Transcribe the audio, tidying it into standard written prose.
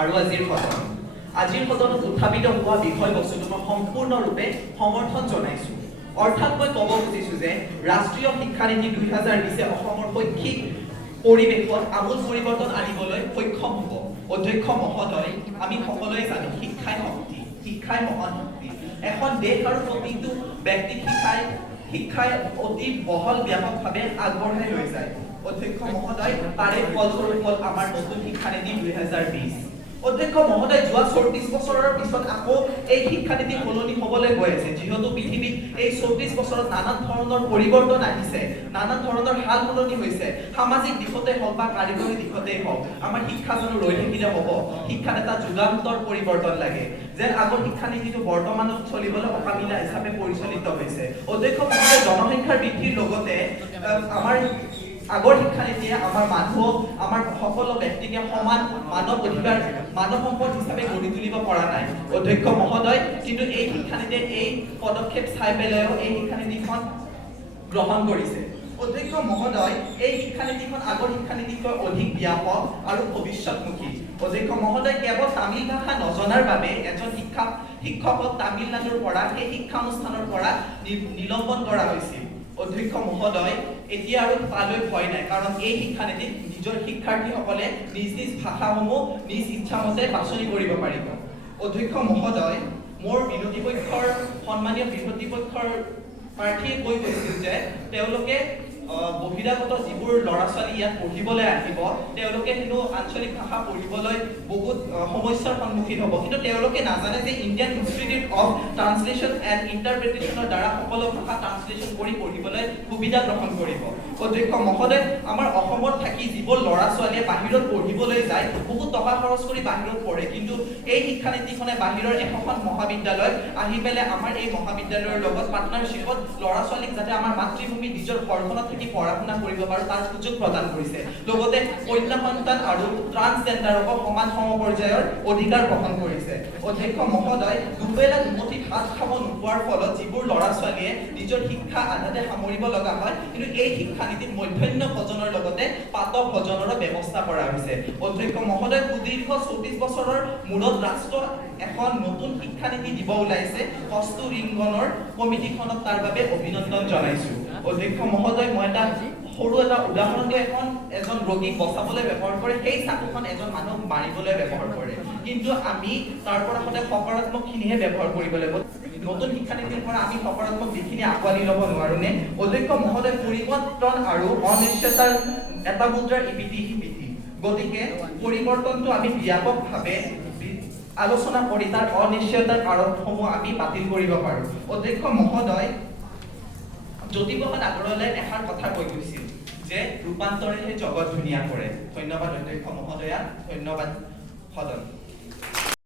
আৰু আজিৰ সদনত উত্থাপিত হোৱা বিষয়বস্তুটো মই সম্পূৰ্ণৰূপে সমৰ্থন জনাইছোঁ। অৰ্থাৎ মই ক'ব খুজিছোঁ যে ৰাষ্ট্ৰীয় শিক্ষানীতি 2020 অসমৰ শৈক্ষিক পৰিৱেশত আমূল পৰিৱৰ্তন আনিবলৈ সক্ষম হ'ব। অধ্যক্ষ মহোদয়, আমি সকলোৱে জানো শিক্ষাই শক্তি, শিক্ষাই মহান শক্তি। এখন দেশ আৰু প্ৰতিটো ব্যক্তিক শিক্ষাই অতি বহল ব্যাপকভাৱে আগবঢ়াই লৈ যায়। অধ্যক্ষ মহোদয়, তাৰে ফলস্বৰূপ আমাৰ নতুন শিক্ষানীতি 2020। অধ্যক্ষ মহোদয়, যোৱা 34 বছৰৰ পিছত আকৌ এই শিক্ষানীতি সলনি হ'বলৈ গৈ আছে, যিহেতু পৃথিৱীত এই 34 বছৰত নানান ধৰণৰ পৰিৱৰ্তন আহিছে, নানান ধৰণৰ হাল সলনি হৈছে। সামাজিক দিশতে হওক বা কাৰিকৰী দিশতেই হওক, আমাৰ শিক্ষা জানো ৰৈ থাকিলে হ'ব? শিক্ষাত এটা যুগান্তৰ পৰিৱৰ্তন লাগে, যেন আগৰ শিক্ষানীতিটো বৰ্তমানত চলিবলৈ অকামিলা হিচাপে পৰিচালিত হৈছে। অধ্যক্ষ মহোদয়, জনসংখ্যাৰ বৃদ্ধিৰ লগতে আমাৰ আগৰ শিক্ষানীতিয়ে আমাৰ মানুহক, আমাৰ সকলো ব্যক্তিকে সমান মানৱ অধিকাৰ, মানৱ সম্পদ হিচাপে গঢ়ি তুলিব পৰা নাই। অধ্যক্ষ মহোদয়, কিন্তু এই শিক্ষানীতিয়ে এই পদক্ষেপ চাই পেলাইও এই শিক্ষানীতিখন গ্ৰহণ কৰিছে। অধ্যক্ষ মহোদয়, এই শিক্ষানীতিখন আগৰ শিক্ষানীতিতকৈ অধিক ব্যাপক আৰু ভৱিষ্যতমুখী। অধ্যক্ষ মহোদয়, কেৱল তামিল ভাষা নজনাৰ বাবে এজন শিক্ষকক তামিলনাডুৰ পৰা সেই শিক্ষানুষ্ঠানৰ পৰা নিলম্বন কৰা হৈছিল। অধ্যক্ষ মহোদয়, এতিয়া আৰু তালৈ ভয় নাই, কাৰণ এই শিক্ষানীতিত নিজৰ শিক্ষাৰ্থীসকলে নিজ নিজ ভাষাসমূহ নিজ ইচ্ছামতে বাছনি কৰিব পাৰিব। অধ্যক্ষ মহোদয়, মোৰ সন্মানীয় বিৰোধী পক্ষৰ প্ৰাৰ্থীয়ে কৈ গৈছিল যে তেওঁলোকে বহিৰাগত যিবোৰ ল'ৰা ছোৱালী ইয়াত পঢ়িবলৈ আহিব, তেওঁলোকে হেনো আঞ্চলিক ভাষা পঢ়িবলৈ বহুত সমস্যাৰ সন্মুখীন হ'ব, কিন্তু তেওঁলোকে নাজানে যে Indian Institute of Translation and ইণ্টাৰপ্ৰিটেশ্যনৰ দ্বাৰা সকলো ভাষা ট্ৰান্সলেশ্যন কৰি পঢ়িবলৈ সুবিধা গ্ৰহণ কৰিব। অধ্যক্ষ মহোদয়, আমাৰ অসমত থাকি যিবোৰ ল'ৰা ছোৱালীয়ে বাহিৰত পঢ়িবলৈ যায়, বহুত টকা খৰচ কৰি বাহিৰত পঢ়ে, কিন্তু এই শিক্ষানীতিখনে বাহিৰৰ এশখন মহাবিদ্যালয় আহি পেলাই আমাৰ এই মহাবিদ্যালয়ৰ লগত পাৰ্টনাৰশ্বিপত ল'ৰা ছোৱালীক যাতে আমাৰ মাতৃভূমি নিজৰ ঘৰখনত থাকি পঢ়া শুনা কৰিব পাৰে তাৰ সুযোগ প্ৰদান কৰিছে। লগতে কন্যা সন্তান আৰু ট্ৰান্সজেণ্ডাৰকো সমান সমপৰ্যায়ৰ অধিকাৰ গ্ৰহণ কৰিছে। অধ্যক্ষ মহোদয়, দুবেলা দুমুঠি ভাত খাব নোপোৱাৰ ফলত যিবোৰ ল'ৰা ছোৱালীয়ে নিজৰ শিক্ষা আধাতে সামৰিব লগা হয়, কিন্তু এই শিক্ষানীতিত মধ্যাহ্ন ভোজনৰ লগতে প্ৰাতঃ ভোজনৰো ব্যৱস্থা কৰা হৈছে। অধ্যক্ষ মহোদয়, সুদীৰ্ঘ 34 বছৰৰ মূৰত ৰাষ্ট্ৰ এখন নতুন শিক্ষানীতি দিব ওলাইছে। কস্তুৰিৰংগনৰ কমিটিখনক তাৰ বাবে অভিনন্দন জনাইছোঁ। অধ্যক্ষ মহোদয়, মই সৰু এটা উদাহৰণ দিওঁ, এজন ৰোগীক বচাবলৈ ব্যৱহাৰ কৰে, সেই চাকুখন এজন মানুহক মাৰিবলৈ ব্যৱহাৰ কৰে, কিন্তু আমি তাৰ পৰা সদায় সকাৰাত্মকখিনিহে ব্যৱহাৰ কৰিব লাগিব। নতুন শিক্ষানীতিৰ পৰা আমি সকাৰাত্মক দিশখিনি আঁকোৱালি ল'ব নোৱাৰোনে? অধ্যক্ষ মহোদয়, পৰিৱৰ্তন আৰু অনিশ্চয়তাৰ এটা মুদ্ৰাৰ ইপিঠি সিপিঠি, গতিকে পৰিৱৰ্তনটো আমি ব্যাপকভাৱে আলোচনা কৰি তাৰ অনিশ্চয়তাৰ কাৰণসমূহ আমি বাতিল কৰিব পাৰোঁ। অধ্যক্ষ মহোদয়, জ্যোতিপ্ৰসাদ আগৰৱালাই এষাৰ কথা কৈ গৈছিল যে ৰূপান্তৰেহে জগত ধুনীয়া কৰে। ধন্যবাদ অধ্যক্ষ মহোদয়া, ধন্যবাদ সদন।